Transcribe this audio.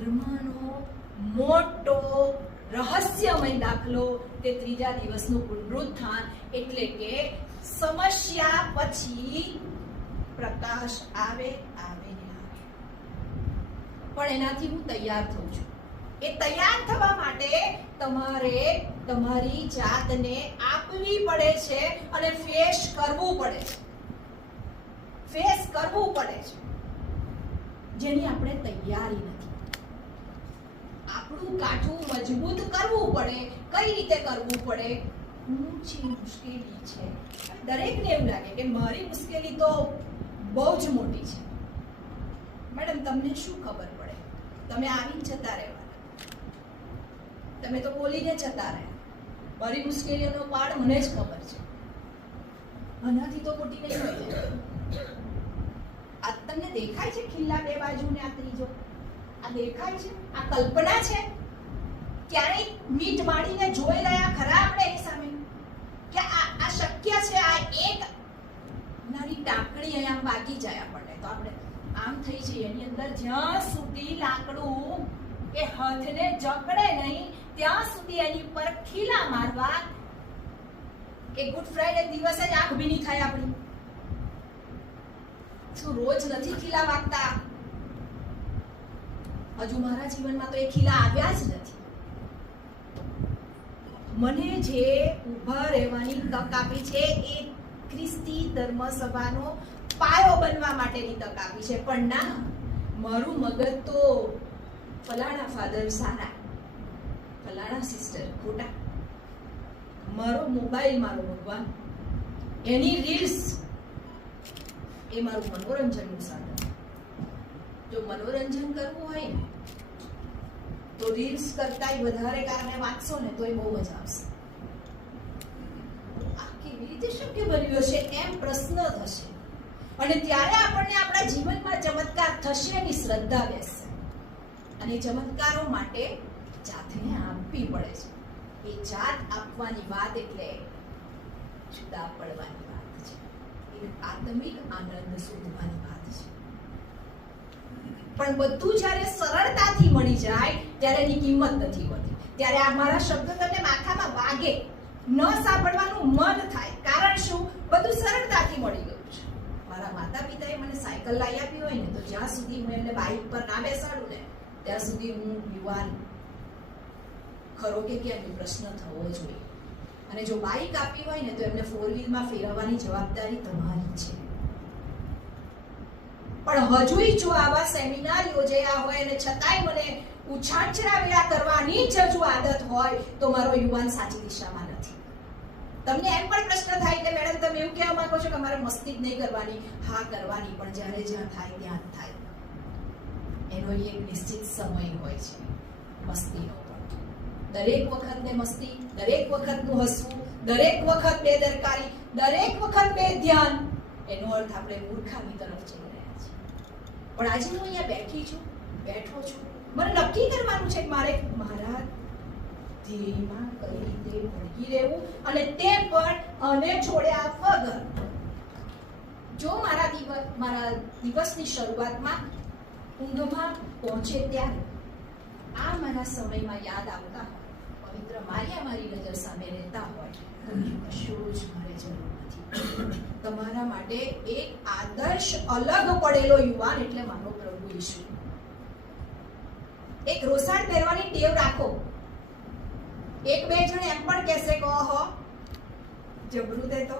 ધર્મનો મોટો રહસ્યમય દાખલો તે ત્રીજા દિવસનું પુનરુત્થાન, એટલે કે સમસ્યા પછી પ્રકાશ આવે આવે ને આવે. પણ એનાથી હું તૈયાર થઉં છું. એ તૈયાર થવા માટે તમારે તમારી જાતને આપવી પડે છે અને ફેસ કરવું પડે છે. ફેસ કરવું પડે છે જેની આપણે તૈયારી નથી. આપણું કાઠું મજબૂત કરવું પડે. કઈ રીતે કરવું પડે? ઊંચી મુશ્કેલી છે. દરેકને એવું લાગે કે મારી મુશ્કેલી તો બહુ જ મોટી છે. મેડમ, તમને શું ખબર પડે? તમે આવીને જતા રહેવાના, તમે તો બોલીને જતા રહ્યા. મારી મુશ્કેલીઓનો પાડ મને જ ખબર છે. આનાથી તો મોટી નહીં હોય. આ તમને દેખાય છે ખીલ્લા બે બાજુ ને આ ત્રીજો? આ દેખાય છે? આ કલ્પના છે? ક્યારેય મીટ માડીને જોઈ રહ્યા ખરા આપણે એની સામે કે આ શક્ય છે? આ એક નાની ટાંકણી અહીંયા વાગી જાય આપણને તો આપણે આમ થઈ જઈએ. એની અંદર જ્યાં સુધી લાકડું એ હાથને જકડે નહીં ત્યાં સુધી એની પર ખીલા મારવા એ ગુડ ફ્રાઈડે દિવસે જ આંખ ભીની થાય આપણી. શું રોજ નથી ખીલા વાગતા? હજુ મારા જીવનમાં તો એ ખીલા આવ્યા જ નથી. મને જે ઊભા રહેવાની તક આપી છે એ ખ્રિસ્તી ધર્મ સભાનો પાયો બનવા માટેની તક આપી છે. પણ ના, મારું મગજ તો ફલાણા ફાધર સારા, ફલાણા સિસ્ટર ખોટા, મારો મોબાઈલ મારો ભગવાન, એની રીલ્સ એ મારું મનોરંજનનું સાધન. જો મનોરંજન કરવું હોય ને તો રીલ્સ કરતાંય વધારે કારણે વાંચશો ને તો એ બહુ મજા આવશે. આ કેવી રીતે શક્ય બન્યું હશે એમ પ્રશ્ન થશે. અને ત્યારે આપણને આપણા જીવનમાં ચમત્કાર થશે એની શ્રદ્ધા બેસશે. અને ચમત્કારો માટે જાતને આપવી પડે છે. એ જાત આપવાની વાત એટલે જુદા પડવાની વાત છે. એ આત્મિક આનંદ શોધવાની વાત છે. પણ બધું જ્યારે સરળતાથી મળી જાય ત્યારે એની કિંમત નથી હોતી. ત્યારે આ મારા શબ્દ તમને માથામાં વાગે, ન સાંભળવાનું મન થાય. કારણ શું? બધું સરળતાથી મળી ગયું છે. મારા માતા પિતાએ મને સાયકલ લાવી આપી હોય ને તો જ્યાં સુધી હું એમને બાઇક પર ના બેસાડું ને ત્યાં સુધી હું યુવાન ખરો કે કેમ પ્રશ્ન થવો જોઈએ. અને જો બાઇક આપી હોય ને તો એમને 4 વ્હીલમાં ફેરવવાની જવાબદારી તમારી છે. પણ હજુય જો આવા સેમિનાર યોજાયા હોય અને છતાંય મને ઉછાંચરા કરવાની જ હજુ આદત હોય તો મારો યુવાન સાચી દિશામાં નથી. તમને એમ પણ પ્રશ્ન થાય કે મેડમ તમે એવું કહેવા માંગો છો કે અમારે મસ્તી જ નહીં કરવાની? હા, કરવાની, પણ જ્યારે જ્યાં થાય ત્યાં જ થાય. એનો એક નિશ્ચિત સમય હોય છે મસ્તીનો. દરેક વખતને મસ્તી, દરેક વખતનું હસવું, દરેક વખત બેદરકારી, દરેક વખત બેધ્યાન, એનો અર્થ આપણે મૂર્ખામી તરફ જઈ રહ્યા છીએ. પણ આજે હું અહીંયા બેઠો છું. મને નક્કી કરવાનું છે કે મારે મારા ધ્યેયમાં કઈ રીતે વળગી રહેવું અને તે પણ આને છોડ્યા વગર. જો મારા દિવસની શરૂઆતમાં ઊંઘમાં પહોંચે ત્યારે આ મારા સમયમાં યાદ આવતા હોય, પવિત્ર મારી નજર સામે રહેતા હોય તો કશું જ મારે જરૂર નથી. તમારા માટે એક આદર્શ અલગ પડેલો યુવાન એટલે મારો પ્રભુ ઈસુ. એક રોસાડ પહેરવાની ટેવ રાખો. 1-2 જણ એમ પણ કહેશે કે ઓહો જબરું દે તો